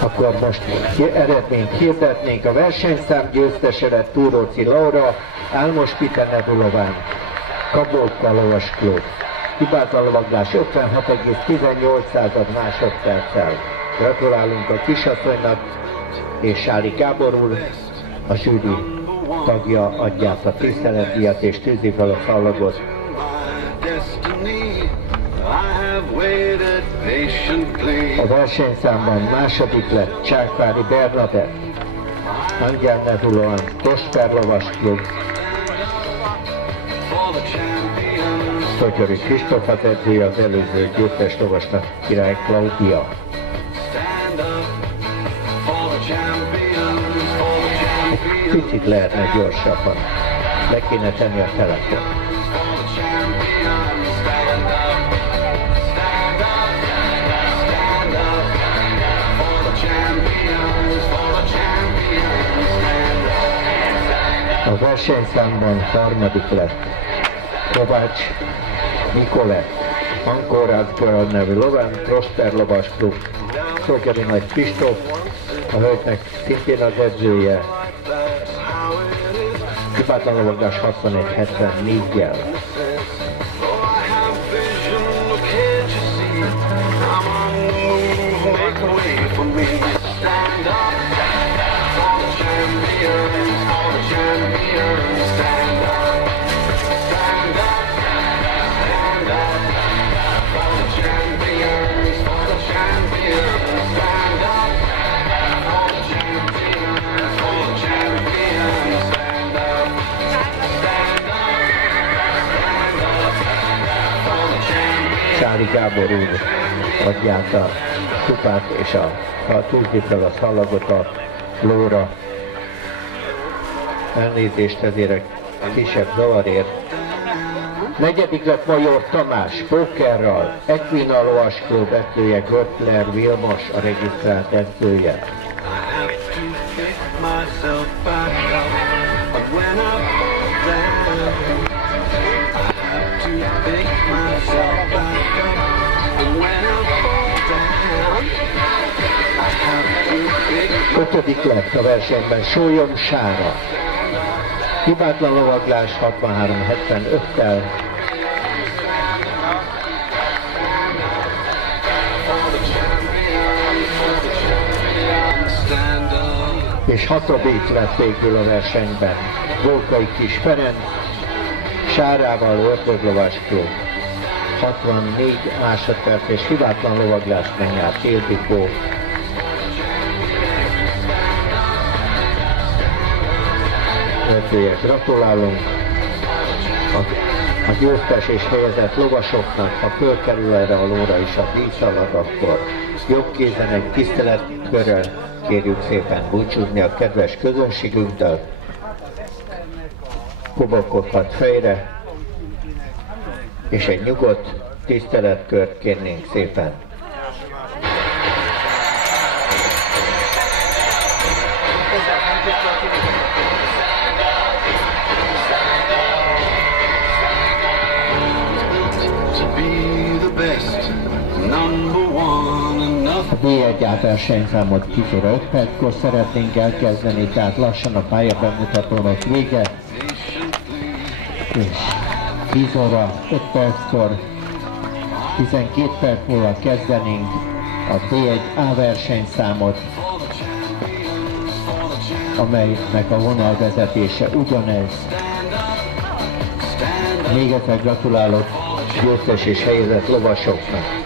Akkor most eredményt hirdetnénk. A versenyszám győztese lett Túróci Laura, Álmos Pite Nevulován, Kabóka Lovas Klub. Hibátlan lovaglás 56,18 másodperccel. Gratulálunk a kisasszonynak, és Sári Gábor úr, a zsűri tagja, adják a tiszteletdíjat és tűzi fel a szallagot. A versenyszámban második lett Csákvári Bernadett, Angyal Nevulován, Tosper Lovas Klub. Totyori Kristóf az edzője, az előző győztes lovasnak Király Klaudia. Picit lehetne gyorsabban, le kéne tenni a telefon. A versenyszámban harmadik lett Kovács Nikolett, Ankorát Girl nevű lován, Prosper Lovas Klub, Szokjari Nagy Kristóf, a hölgynek szintén az edzője, hibátlan lovaglás 61-74-jel. Sári Gábor úr adják a kupát és a túlzítvel a szallagot a lóra. Elnézést ezért a kisebb zavarért. Negyedik lett Major Tamás, Pókerral, Equina Lovas Klub edzője, Göttler Vilmos a regisztrált edzője. Ötödik lett a versenyben Sólyom Sára. Hibátlan lovaglás 63-75-tel. És hatodik lett végül a versenyben Volkai Kis Ferenc, Sárával Ördöglovas Klub. 64 másodperc és hibátlan lovaglás megnyert Ildikó. Gratulálunk a győztes és helyezett lovasoknak, ha fölkerül erre a lóra is a díjszalag, akkor jobb kézen egy tiszteletkörrel kérjük szépen búcsúzni a kedves közönségünktől. Kubokokat fejre, és egy nyugodt tiszteletkört kérnénk szépen. A D1 versenyszámot 10 óra 5 perckor szeretnénk elkezdeni, tehát lassan a pályabemutatónak vége. És 10 óra 5 perckor, 12 perc múlva kezdenénk a D1A versenyszámot, amelynek a vonalvezetése ugyanez. Még egyszer gratulálok győztes és helyezett lovasoknak.